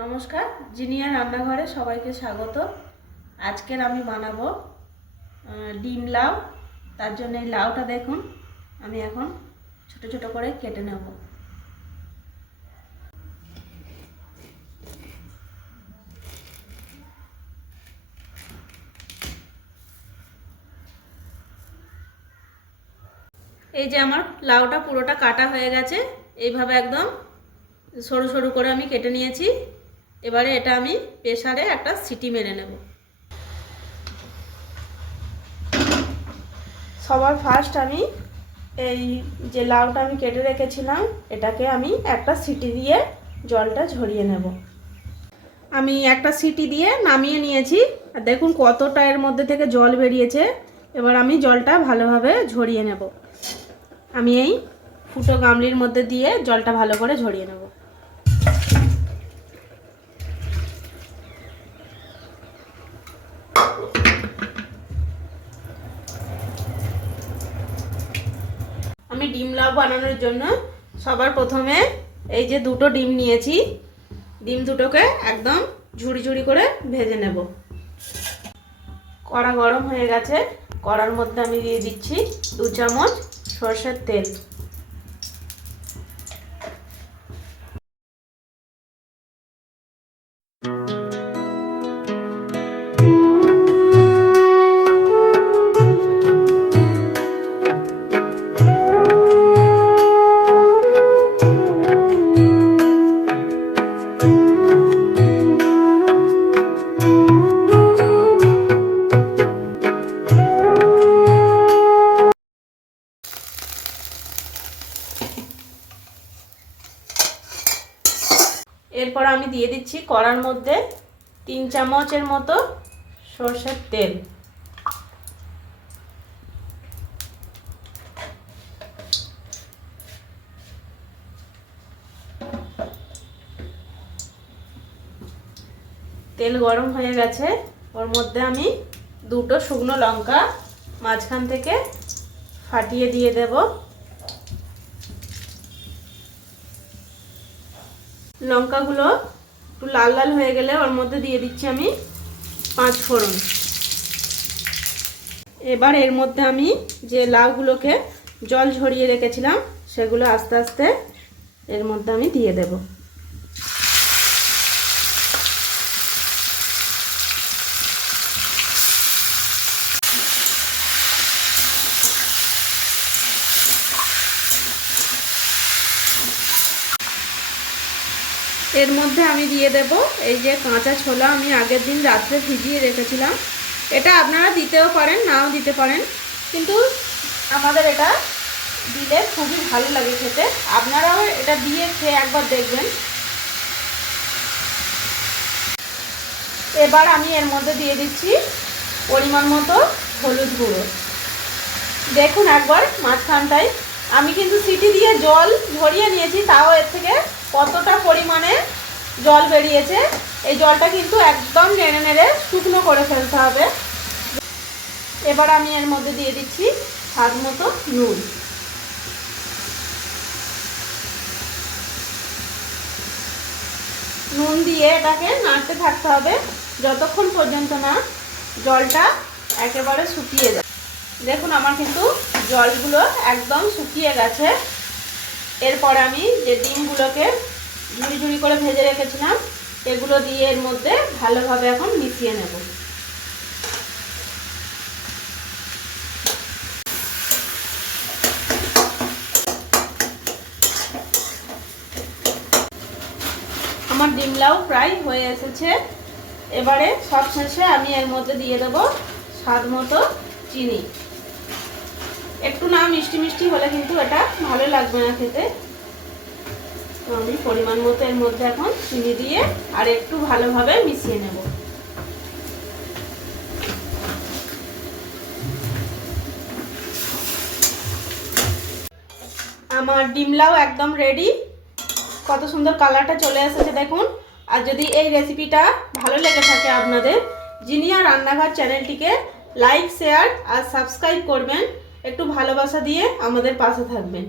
নমস্কার, জিনিয়া রান্নাঘরে সবাইকে স্বাগত। আজকের আমি বানাবো ডিম লাউ। তার জন্য এই লাউটা দেখুন আমি এখন ছোট ছোট করে কেটে নেব। এই যে আমার লাউটা পুরোটা কাটা হয়ে গেছে, এইভাবে একদম সরু সরু করে আমি কেটে নিয়েছি। এবারে এটা আমি প্রেসারে একটা সিটি মেরে নেব। সবার ফার্স্ট আমি এই যে লাউটা আমি কেটে রেখেছিলাম এটাকে আমি একটা সিটি দিয়ে জলটা ঝরিয়ে নেব। আমি একটা সিটি দিয়ে নামিয়ে নিয়েছি, আর দেখুন কতটা এর মধ্যে থেকে জল বেরিয়েছে। এবার আমি জলটা ভালোভাবে ঝরিয়ে নেব। আমি এই ফুটো গামলির মধ্যে দিয়ে জলটা ভালো করে ঝরিয়ে নেব। আমি ডিম লাউ বানানোর জন্য সবার প্রথমে এই যে দুটো ডিম নিয়েছি, ডিম দুটোকে একদম ঝুড়ি ঝুড়ি করে ভেজে নেব। কড়া গরম হয়ে গেছে, কড়ার মধ্যে আমি দিয়ে দিচ্ছি 2 চামচ সরষের তেল। এরপর আমি দিয়ে দিচ্ছি কড়ার মধ্যে 3 চামচের মতো সরষের তেল। তেল গরম হয়ে গেছে, ওর মধ্যে আমি দুটো শুকনো লঙ্কা মাঝখান থেকে ফাটিয়ে দিয়ে দেব। লঙ্কাগুলো একটু লাল লাল হয়ে গেলে ওর মধ্যে দিয়ে দিচ্ছি আমি 5 ফোড়ন। এবার এর মধ্যে আমি যে লাউগুলোকে জল ঝরিয়ে রেখেছিলাম সেগুলো আস্তে আস্তে এর মধ্যে আমি দিয়ে দেব। এর মধ্যে আমি দিয়ে দেব এই যে কাঁচা ছোলা আমি আগের দিন রাত্রে ভিজিয়ে রেখেছিলাম। এটা আপনারা দিতেও পারেন, নাও দিতে পারেন, কিন্তু আমাদের এটা দিলে খুবই ভালো লাগে খেতে। আপনারাও এটা দিয়ে খেয়ে একবার দেখবেন। এবার আমি এর মধ্যে দিয়ে দিচ্ছি পরিমাণ মতো হলুদ গুঁড়ো। দেখুন একবার মাঝখানটায় আমি কিন্তু সিটি দিয়ে জল ঝরিয়ে নিয়েছি, তাও এর থেকে কতটা পরিমাণে জল বেরিয়েছে। এই জলটা কিন্তু একদম নেড়ে নেড়ে শুকনো করে ফেলতে হবে। এবার আমি এর মধ্যে দিয়ে দিচ্ছি স্বাদ মতো নুন। নুন দিয়ে এটাকে নাড়তে থাকতে হবে যতক্ষণ পর্যন্ত না জলটা একেবারে শুকিয়ে যায়। দেখুন আমার কিন্তু জলগুলো একদম শুকিয়ে গেছে। এরপর আমি যে ডিমগুলোকে ঝুড়ি ঝুড়ি করে ভেজে রেখেছিলাম এগুলো দিয়ে এর মধ্যে ভালোভাবে এখন মিশিয়ে নেব। আমার ডিম লাউ প্রায় হয়ে এসেছে। এবারে সব শেষে আমি এর মধ্যে দিয়ে দেবো স্বাদ মতো চিনি। একটু না মিষ্টি মিষ্টি হলে কিন্তু এটা ভালো লাগবে না খেতে। আমি পরিমাণ মতো এর মধ্যে এখন চিনি দিয়ে আর একটু ভালোভাবে মিশিয়ে নেব। আমার ডিম লাউ একদম রেডি। কত সুন্দর কালারটা চলে এসেছে দেখুন। আর যদি এই রেসিপিটা ভালো লেগে থাকে আপনাদের, জিনিয়া রান্নাঘর চ্যানেলটিকে লাইক, শেয়ার আর সাবস্ক্রাইব করবেন। একটু ভালোবাসা দিয়ে আমাদের পাশে থাকবেন।